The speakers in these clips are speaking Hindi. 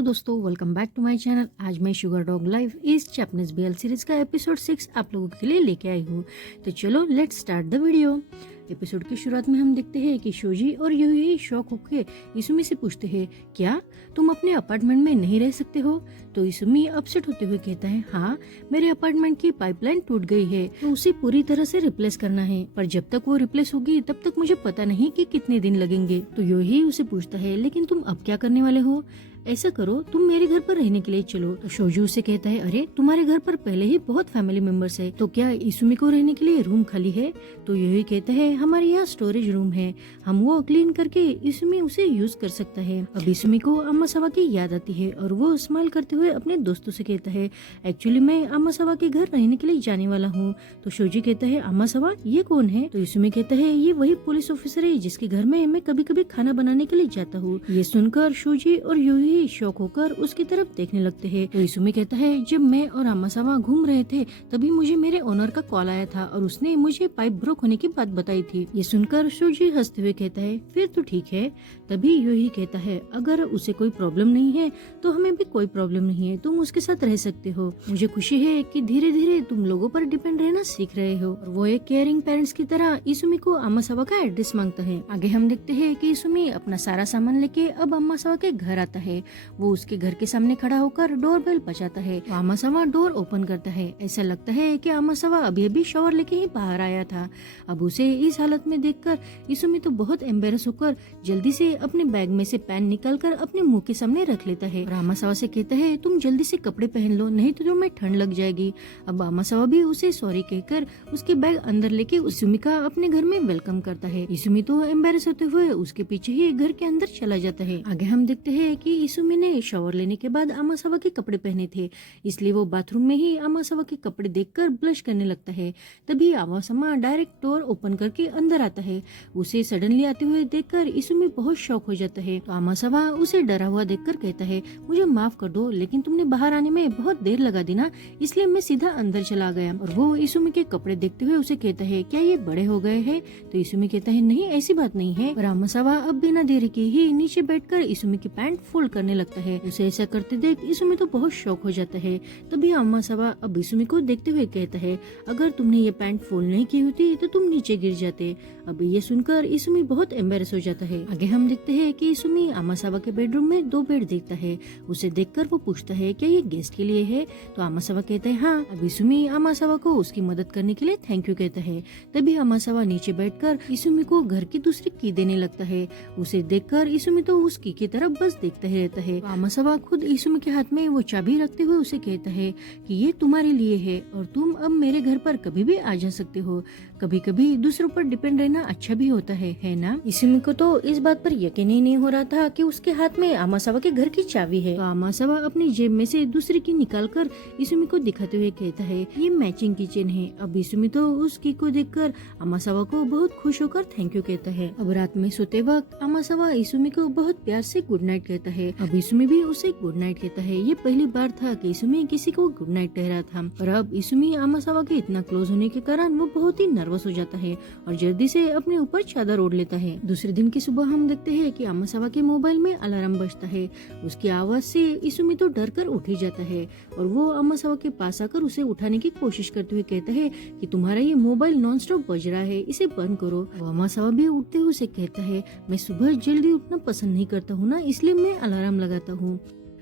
हेलो दोस्तों, welcome back to my channel. आज मैं शुगर डॉग लाइफ इस जापानीज बीएल सीरीज का एपिसोड 6 आप लोगों के लिए लेके आई हूँ। तो चलो let's start the video. Episode की शुरुआत में हम देखते हैं कि शोजी और यूई शौक होकर इसुमी से पूछते हैं, क्या तुम अपने अपार्टमेंट में नहीं रह सकते हो? तो इसुमी अपसेट होते हुए कहता है, हाँ, मेरे अपार्टमेंट की पाइपलाइन टूट गई है तो उसे पूरी तरह से रिप्लेस करना है, पर जब तक वो रिप्लेस होगी तब तक मुझे पता नहीं कि कितने दिन लगेंगे। तो यूई उसे पूछता है, लेकिन तुम अब क्या करने वाले हो? ऐसा करो, तुम मेरे घर पर रहने के लिए चलो। तो शोजू से कहता है, अरे तुम्हारे घर पर पहले ही बहुत फैमिली मेंबर्स है, तो क्या इसुमी को रहने के लिए रूम खाली है? तो यही कहता है, हमारे यहाँ स्टोरेज रूम है, हम वो क्लीन करके इसुमी उसे यूज कर सकता है। अब इसुमी को अम्मासावा की याद आती है और वो स्माइल करते हुए अपने दोस्तों से कहता है, एक्चुअली मैं अम्मासावा के घर रहने के लिए जाने वाला हूँ। तो शोजी कहता है, अम्मासावा ये कौन है? तो इसुमी कहता है, ये वही पुलिस ऑफिसर है जिसके घर में मैं कभी कभी खाना बनाने के लिए जाता हूँ। ये सुनकर शोजी और यूही शौक होकर उसकी तरफ देखने लगते हैं। तो इसुमी कहता है, जब मैं और अम्मासावा घूम रहे थे तभी मुझे मेरे ओनर का कॉल आया था और उसने मुझे पाइप ब्रोक होने की बात बताई थी। ये सुनकर शोजी हंसते हुए कहता है, फिर तो ठीक है। तभी यूही कहता है, अगर उसे कोई प्रॉब्लम नहीं है तो हमें भी कोई प्रॉब्लम नहीं है, तुम उसके साथ रह सकते हो। मुझे खुशी है कि धीरे धीरे तुम लोगों पर डिपेंड रहना सीख रहे हो। और वो एक केयरिंग पेरेंट्स की तरह इसुमी को अम्मासावा का एड्रेस मांगता है। आगे हम देखते हैं कि इसुमी अपना सारा सामान लेके अब अम्मासावा के घर आता है। वो उसके घर के सामने खड़ा होकर डोरबेल बजाता है। तो अम्मासावा डोर ओपन करता है। ऐसा लगता है कि अम्मासावा अभी अभी शावर लेके ही बाहर आया था। अब उसे इस हालत में देखकर इसुमी तो बहुत एम्बेरस होकर जल्दी से अपने बैग में से पेन निकालकर अपने मुंह के सामने रख लेता है और अम्मासावा से कहता है, तुम जल्दी से कपड़े पहन लो, नहीं तो तुम्हें ठंड लग जाएगी। अब अम्मासावा भी उसे सॉरी कहकर उसके बैग अंदर लेके इसुमी का अपने घर में वेलकम करता है। इसुमी तो एम्बेरस होते हुए उसके पीछे ही घर के अंदर चला जाता है। आगे हम देखते हैं कि इसुमी ने शावर लेने के बाद अम्मासावा के कपड़े पहने थे, इसलिए वो बाथरूम में ही अम्मासावा के कपड़े देखकर ब्लश करने लगता है। तभी अम्मासावा डायरेक्ट डोर ओपन करके अंदर आता है। उसे सडनली आते हुए देखकर इसुमी बहुत शॉक हो जाता है। तो अम्मासावा उसे डरा हुआ देखकर कहता है, मुझे माफ कर दो, लेकिन तुमने बाहर आने में बहुत देर लगा दी ना, इसलिए मैं सीधा अंदर चला गया। और वो इसुमी के कपड़े देखते हुए उसे कहता है, क्या ये बड़े हो गए हैं? तो इसुमी कहता है, नहीं ऐसी बात नहीं है। और अम्मासावा अब बिना देरी के ही नीचे बैठकर इसुमी की पैंट फोल्ड करने लगता है। उसे ऐसा करते देख इसुमी तो बहुत शॉक हो जाता है। तभी अम्मासावा अब इसुमी को देखते हुए कहता है, अगर तुमने ये पैंट फोल्ड नहीं की होती तो तुम नीचे गिर जाते। अब ये सुनकर इसुमी बहुत एम्बेरस हो जाता है। आगे हम देखते हैं कि इसुमी अम्मासावा के बेडरूम में 2 बेड देखता है। उसे देखकर वो पूछता है, क्या ये गेस्ट के लिए है? तो अम्मासावा कहता है, हाँ। अब इसुमी अम्मासावा को उसकी मदद करने के लिए थैंक यू कहता है। तभी अम्मासावा नीचे बैठकर इसुमी को घर की दूसरी की देने लगता है। उसे देखकर इसुमी तो उस की तरफ बस देखता ही रहता है। अम्मासावा खुद इसुमी के हाथ में वो चाबी रखते हुए उसे कहता है कि ये तुम्हारे लिए है और तुम अब मेरे घर पर कभी भी आ जा सकते हो। कभी कभी दूसरों पर डिपेंड रहना अच्छा भी होता है ना? इसुमी को तो इस बात पर यकीन ही नहीं हो रहा था कि उसके हाथ में अम्मासावा के घर की चाबी है। तो अम्मासावा अपनी जेब में से दूसरी की निकालकर इसुमी को दिखाते हुए कहता है, ये मैचिंग की चेन है। अब इसुमी तो उस की को देखकर अम्मासावा को बहुत खुश होकर थैंक यू कहता है। अब रात में सोते वक्त अम्मासावा इसुमी को बहुत प्यार से गुड नाइट कहता है। अब इसुमी भी उसे गुड नाइट कहता है। ये पहली बार था कि इसुमी किसी को गुड नाइट कह रहा था। और अब इसुमी अम्मासावा के इतना क्लोज होने के कारण वो बहुत ही नर्वस हो जाता है और जल्दी से अपने ऊपर चादर ओढ़ लेता है। दूसरे दिन की सुबह हम देखते हैं कि अम्मासावा के मोबाइल में अलार्म बजता है। उसकी आवाज से इसुमी तो डर कर उठ ही जाता है और वो अम्मासावा के पास आकर उसे उठाने की कोशिश करते हुए कहता है कि तुम्हारा ये मोबाइल नॉन स्टॉप बज रहा है, इसे बंद करो। अम्मासावा भी उठते हुए उसे कहता है, मैं सुबह जल्दी उठना पसंद नहीं करता हूँ ना, इसलिए मैं अलार्म लगाता हूँ।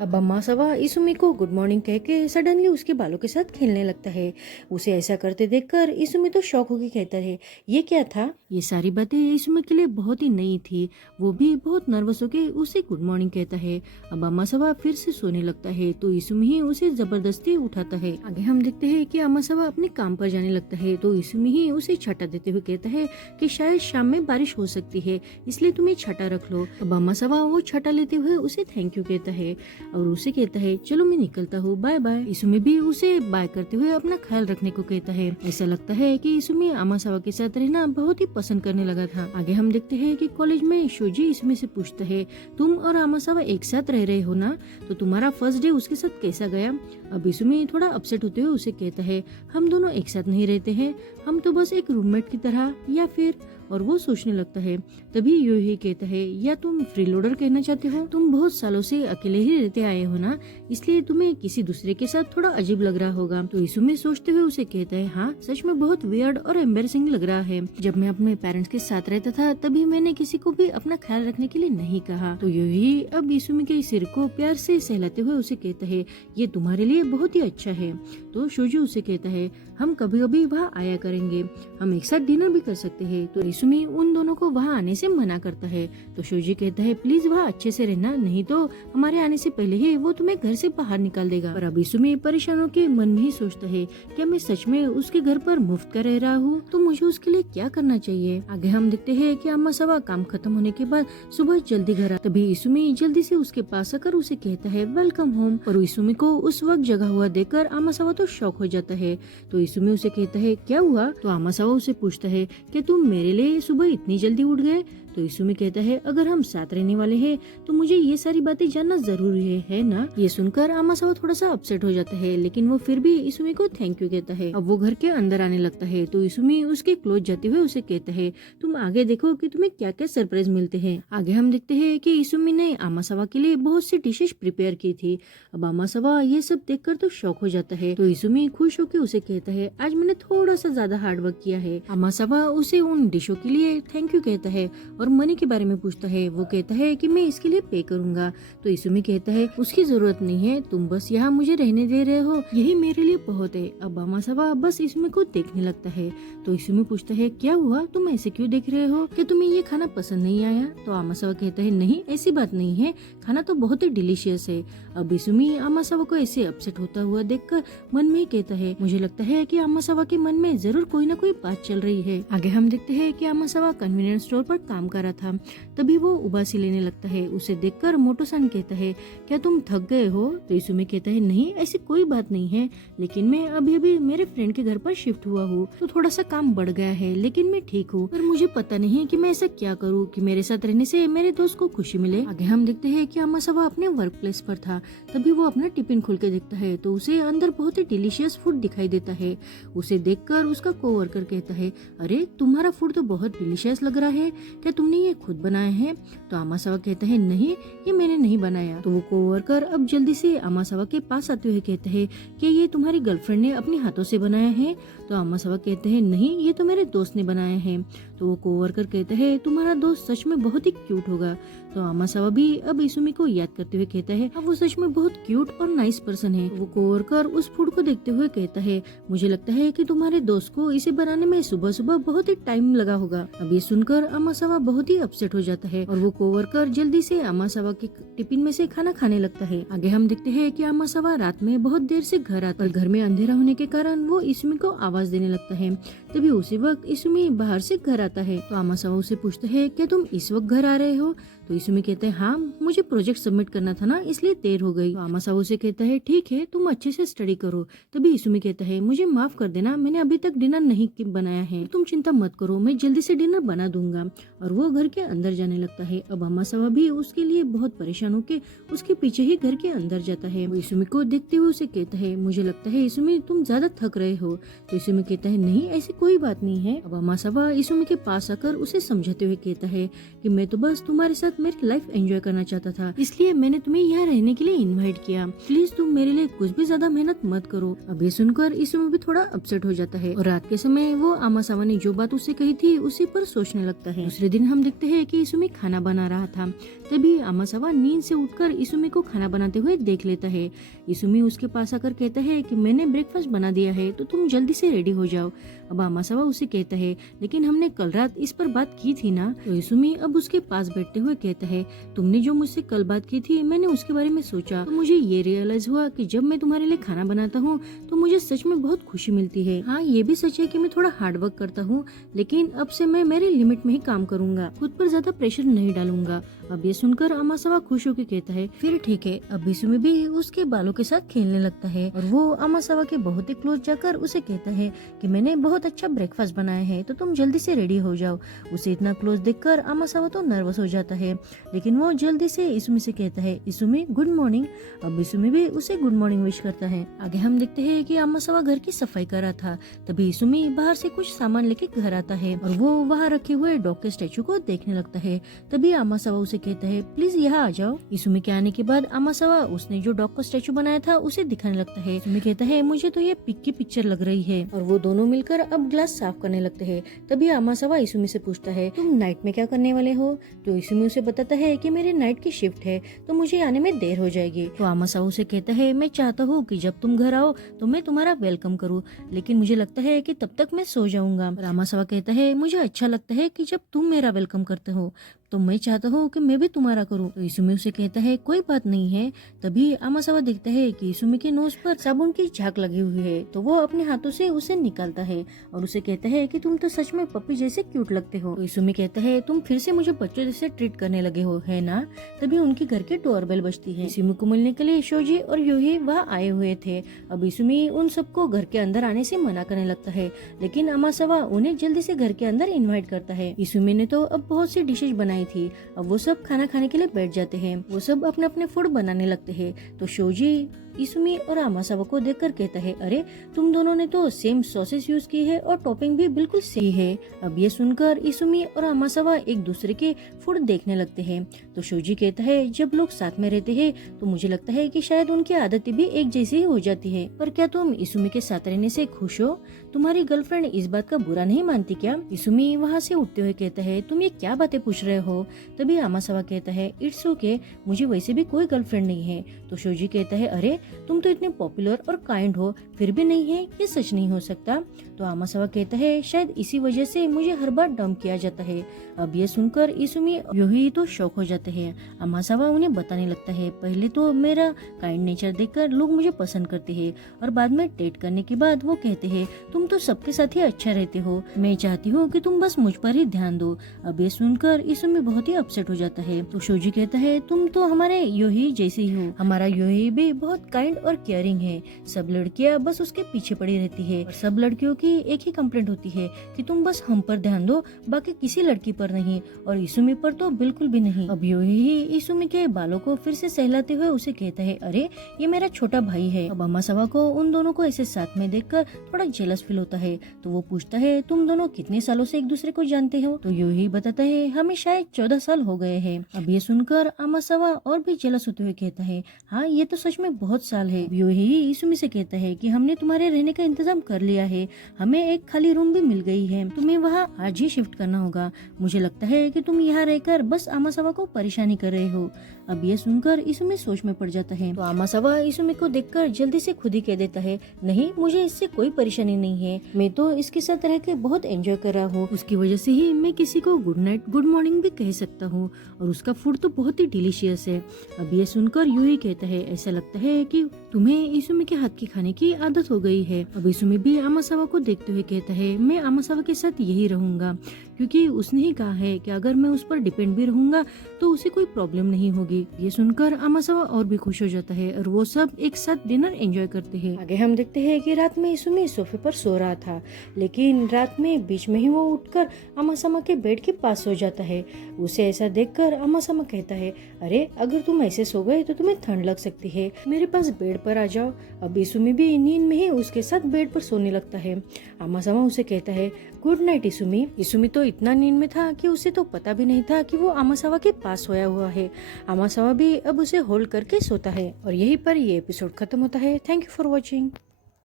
अब अम्मासावा इसुमी को गुड मॉर्निंग कह के सडनली उसके बालों के साथ खेलने लगता है। उसे ऐसा करते देखकर इसुमी तो शॉक होकर कहता है, ये क्या था? ये सारी बातें इसुमी के लिए बहुत ही नई थी। वो भी बहुत नर्वस होकर उसे गुड मॉर्निंग कहता है। अब अम्मासावा फिर से सोने लगता है तो इसुमी ही उसे जबरदस्ती उठाता है। आगे हम देखते हैं कि अम्मासावा अपने काम पर जाने लगता है तो इसुमी ही उसे छाता देते हुए कहता है कि शायद शाम में बारिश हो सकती है, इसलिए तुम्हें छाता रख लो। अब अम्मासावा वो छाता लेते हुए उसे थैंक यू कहता है और उसे कहता है, चलो मैं निकलता हूँ, बाय बाय। इसुमी भी उसे बाय करते हुए अपना ख्याल रखने को कहता है। ऐसा लगता है कि इसुमी अम्मासावा के साथ रहना बहुत ही पसंद करने लगा था। आगे हम देखते हैं कि कॉलेज में शोजी इसुमी से पूछता है, तुम और अम्मासावा एक साथ रह रहे हो ना, तो तुम्हारा फर्स्ट डे उसके साथ कैसा गया? अब इसुमी थोड़ा अपसेट होते हुए उसे कहता है, हम दोनों एक साथ नहीं रहते हैं, हम तो बस एक रूममेट की तरह या फिर और वो सोचने लगता है। तभी यूही कहता है, या तुम फ्रीलोडर कहना चाहते हो? तुम बहुत सालों से अकेले ही रहते आए हो ना, इसलिए तुम्हें किसी दूसरे के साथ थोड़ा अजीब लग रहा होगा। तो इसुमी सोचते हुए उसे कहता है, हाँ सच में बहुत वियर्ड और एम्बेरसिंग लग रहा है। जब मैं अपने पेरेंट्स के साथ रहता था तभी मैंने किसी को भी अपना ख्याल रखने के लिए नहीं कहा। तो यूही अब इसुमी के सिर को प्यार से सहलाते हुए उसे कहता है, ये तुम्हारे लिए बहुत ही अच्छा है। तो शोजी उसे कहता है, हम कभी कभी वहाँ आया करेंगे, हम एक साथ डिनर भी कर सकते हैं। तो इसुमी उन दोनों को वहाँ आने से मना करता है। तो शोजी कहता है, प्लीज वहाँ अच्छे से रहना, नहीं तो हमारे आने से पहले ही वो तुम्हें घर से बाहर निकाल देगा। पर अब इसुमी परेशान होकर मन में ही सोचता है, क्या मैं सच में उसके घर पर मुफ्त का रह रहा हूँ? तो मुझे उसके लिए क्या करना चाहिए? आगे हम देखते हैं कि आमासावा काम खत्म होने के बाद सुबह जल्दी घर तभी इसुमी जल्दी से उसके पास आकर उसे कहता है, वेलकम होम। और इसुमी को उस वक्त जगा हुआ देखकर आमासावा तो शॉक हो जाता है। तो इसुमी उसे कहता है, क्या हुआ? तो आमासावा उसे पूछता है, क्या तुम मेरे लिए सुबह इतनी जल्दी उठ गए? तो इसुमी कहता है, अगर हम साथ रहने वाले हैं तो मुझे ये सारी बातें जानना जरूरी है ना? ये सुनकर आमासावा थोड़ा सा अपसेट हो जाता है, लेकिन वो फिर भी इसुमी को थैंक यू कहता है। अब वो घर के अंदर आने लगता है तो इसुमी उसके क्लोज जाते हुए उसे कहता है, तुम आगे देखो कि तुम्हें क्या क्या सरप्राइज मिलते हैं। आगे हम देखते हैं कि इसुमी ने आमासावा के लिए बहुत सी डिशेस प्रिपेयर की थी। अब आमासावा ये सब देखकर तो शॉक हो जाता है। तो इसुमी खुश होकर उसे कहता है, आज मैंने थोड़ा सा ज्यादा हार्ड वर्क किया है। आमासावा उसे उन डिशों के लिए थैंक यू कहता है और मनी के बारे में पूछता है। वो कहता है कि मैं इसके लिए पे करूंगा। तो इसुमी कहता है, उसकी जरूरत नहीं है, तुम बस यहाँ मुझे रहने दे रहे हो, यही मेरे लिए बहुत है। अब आमासावा बस इसुमी को देखने लगता है। तो इसुमी पूछता है, क्या हुआ, तुम ऐसे क्यों देख रहे हो? क्या तुम्हें ये खाना पसंद नहीं आया? तो आमासावा कहता है, नहीं ऐसी बात नहीं है, खाना तो बहुत ही डिलीशियस है। अब इसुमी आमासावा को ऐसे अपसेट होता हुआ देखकर मन में कहता है, मुझे लगता है कि आमासावा के मन में जरूर कोई ना कोई बात चल रही है। आगे हम देखते हैं कि आमासावा कन्वीनियंस स्टोर पर काम कर रहा था। तभी वो उबासी लेने लगता है। उसे देखकर मोटो-सान कहता है, क्या तुम थक गए हो? तो इसुमी कहता है, नहीं ऐसी कोई बात नहीं है, लेकिन मैं अभी अभी मेरे फ्रेंड के घर पर शिफ्ट हुआ हूँ तो थोड़ा सा काम बढ़ गया है, लेकिन मैं ठीक हूँ। पर मुझे पता नहीं कि मैं ऐसा क्या करूँ कि मेरे साथ रहने से मेरे दोस्त को खुशी मिले। आगे हम देखते हैं कि आमासावा अपने वर्क प्लेस पर था। तभी वो अपना टिफिन खोल के देखता है तो उसे अंदर बहुत ही डिलीशियस फूड दिखाई देता है। उसे देखकर उसका कोवर्कर कहता है, अरे तुम्हारा फूड तो बहुत डिलीशियस लग रहा है, क्या तुमने ये खुद बनाया है? तो आमासावा कहता है, नहीं ये मैंने नहीं बनाया। तो वो कोवर्कर अब जल्दी से आमासावा के पास आते हुए कहता है, कि ये तुम्हारी गर्लफ्रेंड ने अपने हाथों से बनाया है? तो आमासावा कहते हैं, नहीं ये तो मेरे दोस्त ने बनाया है। तो वो कोवर्कर कहता है, तुम्हारा दोस्त सच में बहुत ही क्यूट होगा। तो आमासावा भी अब इसुमी को याद करते हुए कहता है, अब वो सच में बहुत क्यूट और नाइस पर्सन है। वो कोवर्कर उस फूड को देखते हुए कहता है, मुझे लगता है कि तुम्हारे दोस्त को इसे बनाने में सुबह सुबह बहुत ही टाइम लगा होगा। अब ये सुनकर आमासावा बहुत ही अपसेट हो जाता है और वो कोवर्कर जल्दी से आमासावा के टिफिन में से खाना खाने लगता है। आगे हम देखते हैं कि आमासावा रात में बहुत देर से घर आता है। घर में अंधेरा होने के कारण वो इसुमी को आवाज देने लगता है। तभी उसी वक्त इसुमी बाहर से घर आता है। तो आमासावा उसे पूछता है, क्या तुम इस वक्त घर आ रहे हो? तो इसुमी कहता है, हाँ मुझे प्रोजेक्ट सबमिट करना था ना, इसलिए देर हो गई। तो आमासावा उसे कहता है, ठीक है तुम अच्छे से स्टडी करो। तभी इसुमी कहता है, मुझे माफ कर देना, मैंने अभी तक डिनर नहीं बनाया है, तुम चिंता मत करो, मैं जल्दी से डिनर बना दूंगा। और वो घर के अंदर जाने लगता है। अब आमासावा भी उसके लिए बहुत परेशान होकर उसके पीछे ही घर के अंदर जाता है। वो इसुमी को देखते हुए उसे कहता है, मुझे लगता है इसुमी तुम ज्यादा थक रहे हो। तो इसुमी कहता है, नहीं ऐसी कोई बात नहीं है। अब आमासावा इसुमी के पास आकर उसे समझाते हुए कहता है कि मैं तो बस तुम्हारे साथ मेरी लाइफ एंजॉय करना चाहता था, इसलिए मैंने तुम्हें यहाँ रहने के लिए इनवाइट किया, प्लीज तुम मेरे लिए कुछ भी ज्यादा मेहनत मत करो। अब ये सुनकर इसुमी भी थोड़ा अपसेट हो जाता है और रात के समय वो आमासावा ने जो बात उसे कही थी उसी पर सोचने लगता है। दूसरे दिन हम देखते हैं कि इसुमी खाना बना रहा था। तभी आमासावा नींद से उठकर इसुमी को खाना बनाते हुए देख लेता है। इसुमी उसके पास आकर कहता है कि मैंने ब्रेकफास्ट बना दिया है तो तुम जल्दी से रेडी हो जाओ। अब आमासावा उसे कहता है, लेकिन हमने कल रात इस पर बात की थी ना। तो इसुमी अब उसके पास बैठते हुए कहता है, तुमने जो मुझसे कल बात की थी मैंने उसके बारे में सोचा तो मुझे ये रियलाइज हुआ कि जब मैं तुम्हारे लिए खाना बनाता हूँ तो मुझे सच में बहुत खुशी मिलती है। हाँ ये भी सच है कि मैं थोड़ा हार्ड वर्क करता हूँ, लेकिन अब से मैं मेरे लिमिट में ही काम करूंगा, खुद पर ज्यादा प्रेशर नहीं डालूंगा। अब ये सुनकर आमासावा खुश होकर कहता है, फिर ठीक है। अब इसुमी भी उसके बालों के साथ खेलने लगता है और वो आमासावा के बहुत ही क्लोज जाकर उसे कहता है कि मैंने बहुत अच्छा ब्रेकफास्ट बनाया है तो तुम जल्दी से रेडी हो जाओ। उसे इतना क्लोज देखकर आमासावा तो नर्वस हो जाता है है, लेकिन वो जल्दी से इसुमी से कहता है इसुमी गुड मॉर्निंग। अब इसुमी भी उसे गुड मॉर्निंग विश करता है। आगे हम देखते हैं कि आमासावा घर की सफाई कर रहा था। तभी इसुमी बाहर से कुछ सामान लेके घर आता है और वो वहाँ रखे हुए डॉग के स्टैचू को देखने लगता है। तभी आमासावा उसे कहता है प्लीज यहाँ आ जाओ। इसुमी के आने के बाद आमासावा उसने जो डॉग का स्टैचू बनाया था उसे दिखाने लगता है। इसुमी कहता है मुझे तो ये पिग की पिक्चर लग रही है, और वो दोनों मिलकर अब ग्लास साफ करने लगते हैं। तभी आमासावा इसुमी से पूछता है तुम नाइट में क्या करने वाले हो? तो इसुमी उसे बताता है कि मेरे नाइट की शिफ्ट है तो मुझे आने में देर हो जाएगी। तो आमासावा उसे कहता है मैं चाहता हूँ कि जब तुम घर आओ तो मैं तुम्हारा वेलकम करूँ, लेकिन मुझे लगता है कि तब तक मैं सो जाऊंगा। आमासावा कहता है मुझे अच्छा लगता है कि जब तुम मेरा वेलकम करते हो तो मैं चाहता हूँ कि मैं भी तुम्हारा करूँ। तो इसुमी उसे कहता है कोई बात नहीं है। तभी आमासावा देखता है कि इसुमी के नोज पर साबुन की झाग लगी हुई है, तो वो अपने हाथों से उसे निकालता है और उसे कहता है कि तुम तो सच में पप्पी जैसे क्यूट लगते हो। तो इसुमी कहता है तुम फिर से मुझे बच्चों जैसे ट्रीट करने लगे हो, है ना? तभी उनके घर की डोरबेल बजती है। इसुमी को मिलने के लिए शोजी और यूही वहाँ आए हुए थे। अब इसुमी उन सबको घर के अंदर आने से मना करने लगता है, लेकिन आमासावा उन्हें जल्दी से घर के अंदर इन्वाइट करता है। इसुमी ने तो अब बहुत सी डिशेज बनाई थी। अब वो सब खाना खाने के लिए बैठ जाते हैं। वो सब अपने अपने फूड बनाने लगते हैं। तो शोजी इसुमी और आमासावा को देखकर कहता है अरे तुम दोनों ने तो सेम सॉसेस यूज की है और टॉपिंग भी बिल्कुल सही है। अब ये सुनकर इसुमी और आमासावा एक दूसरे के फूड देखने लगते हैं। तो शोजी कहता है जब लोग साथ में रहते हैं तो मुझे लगता है कि शायद उनकी आदतें भी एक जैसी ही हो जाती है। पर क्या तुम इसुमी के साथ रहने से खुश हो? तुम्हारी गर्लफ्रेंड इस बात का बुरा नहीं मानती क्या? इसुमी वहाँ से उठते हुए कहता है तुम ये क्या बातें पूछ रहे हो? तभी आमासावा कहता है इट्स ओके, मुझे वैसे भी कोई गर्लफ्रेंड नहीं है। तो शोजी कहता है अरे तुम तो इतने पॉपुलर और काइंड हो, फिर भी नहीं है, ये सच नहीं हो सकता। तो आमासावा कहता है शायद इसी वजह से मुझे हर बार डंप किया जाता है। अब ये सुनकर इसुमी यूही तो शौक हो जाते हैं। आमासावा उन्हें बताने लगता है पहले तो मेरा काइंड नेचर देखकर लोग मुझे पसंद करते हैं, और बाद में डेट करने के बाद वो कहते हैं तुम तो सबके साथ ही अच्छा रहते हो, मैं चाहती हूँ कि तुम बस मुझ पर ही ध्यान दो। अब ये सुनकर इसुमी बहुत ही अपसेट हो जाता है। तो शोजी कहता है तुम तो हमारे यूही जैसे ही हो, हमारा यूही भी बहुत काइंड और केयरिंग है। सब लड़कियां बस उसके पीछे पड़ी रहती है, और सब लड़कियों की एक ही कंप्लेंट होती है कि तुम बस हम पर ध्यान दो, बाकी किसी लड़की पर नहीं, और इसुमी पर तो बिल्कुल भी नहीं। अब यूही इसुमी के बालों को फिर से सहलाते हुए उसे कहता है अरे ये मेरा छोटा भाई है। अब आमासावा को उन दोनों को ऐसे साथ में देखकर थोड़ा जेलस फील होता है। तो वो पूछता है तुम दोनों कितने सालों से एक दूसरे को जानते हो? तो यूही बताता है हमें शायद 14 साल हो गए हैं। अब ये सुनकर आमासावा और भी जेलस होते हुए कहता है हाँ ये तो सच में बहुत साल है। यूही इसुमी से कहता है कि हमने तुम्हारे रहने का इंतजाम कर लिया है, हमें एक खाली रूम भी मिल गई है, तुम्हें वहाँ आज ही शिफ्ट करना होगा। मुझे लगता है कि तुम यहाँ रहकर बस आमासावा को परेशानी कर रहे हो। अब ये सुनकर इसुमी सोच में पड़ जाता है। तो आमासावा इसुमी को देखकर जल्दी से खुद ही कह देता है नहीं मुझे इससे कोई परेशानी नहीं है, मैं तो इसके साथ रह के बहुत एंजॉय कर रहा हूँ, उसकी वजह से ही मैं किसी को गुड नाइट गुड मॉर्निंग भी कह सकता हूँ, और उसका फूड तो बहुत ही डिलीशियस है। अब ये सुनकर यूही कहता है ऐसा लगता है कि तुम्हें इसुमी के हाथ के खाने की आदत हो गई है। अब इसुमी भी आमासावा को देखते हुए कहता है मैं आमासावा के साथ यही रहूंगा, क्योंकि उसने ही कहा है कि अगर मैं उस पर डिपेंड भी रहूंगा तो उसे कोई प्रॉब्लम नहीं होगी। ये सुनकर आमासावा और भी खुश हो जाता है और वो सब एक साथ डिनर एंजॉय करते हैं। आगे हम देखते हैं कि रात में इसुमी सोफे पर सो रहा था, लेकिन रात में बीच में ही वो उठकर आमासावा के बेड के पास सो जाता है। उसे ऐसा देखकर आमासावा कहता है अरे अगर तुम ऐसे सो गए तो तुम्हें ठंड लग सकती है, मेरे पास बेड पर आ जाओ। अब इसुमी भी नींद में ही उसके साथ बेड पर सोने लगता है। आमासावा उसे कहता है गुड नाइट इसुमी। इसुमी तो इतना नींद में था कि उसे तो पता भी नहीं था कि वो आमासावा के पास सोया हुआ है। आमासावा भी अब उसे होल्ड करके सोता है, और यहीं पर ये एपिसोड खत्म होता है। Thank you for watching.